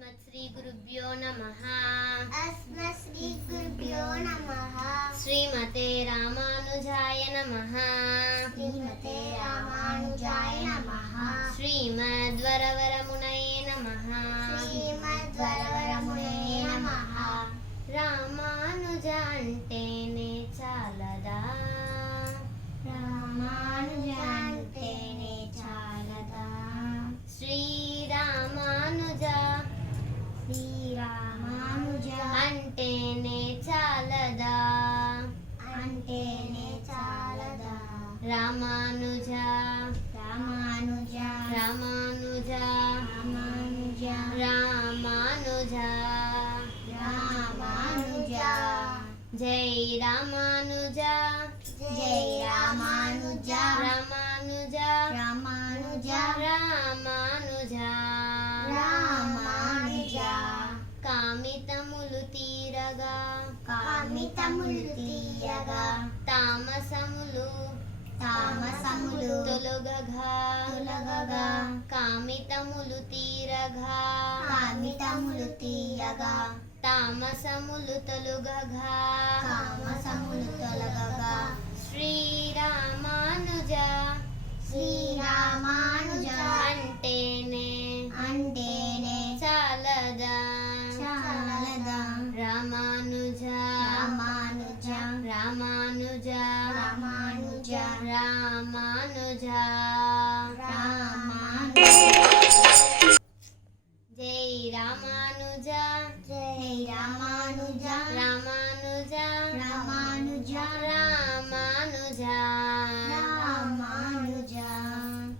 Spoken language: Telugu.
अस्मत्श्रीगुरुभ्यो नमः। अस्मत्श्रीगुरुभ्यो नमः। श्रीमते रामानुजाय नमः। श्रीमते रामानुजाय नमः। श्रीमद्वरवरमुनये नमः। श्रीमद्वरवरमुनये नमः। రామానుజ అంటేనే చాలదా, రామానుజ అంటేనే చాలదా, శ్రీరామానుజ శ్రీరామానుజ అంటేనే చాలదా, అంటేనే చాలదా, రామానుజ రామానుజ రామానుజ రామానుజ రామానుజ రామానుజ జై రామానుజ జై రామానుజ రామానుజ రామానుజ రామానుజ రామానుజ కామితములు తీరగా కామితములు తీయగా తామసములు తామసములు తొలగగా తొలగగా కామితములు తీరగా కామితములు తీయగా తామసములు తొలగగా కామసములు తొలగగా శ్రీరామానుజ శ్రీరామానుజ అంటేనే అంటేనే చాలదా, చాలదా, రామానుజ రామానుజ రామానుజ రామానుజ రామానుజ రామానుజ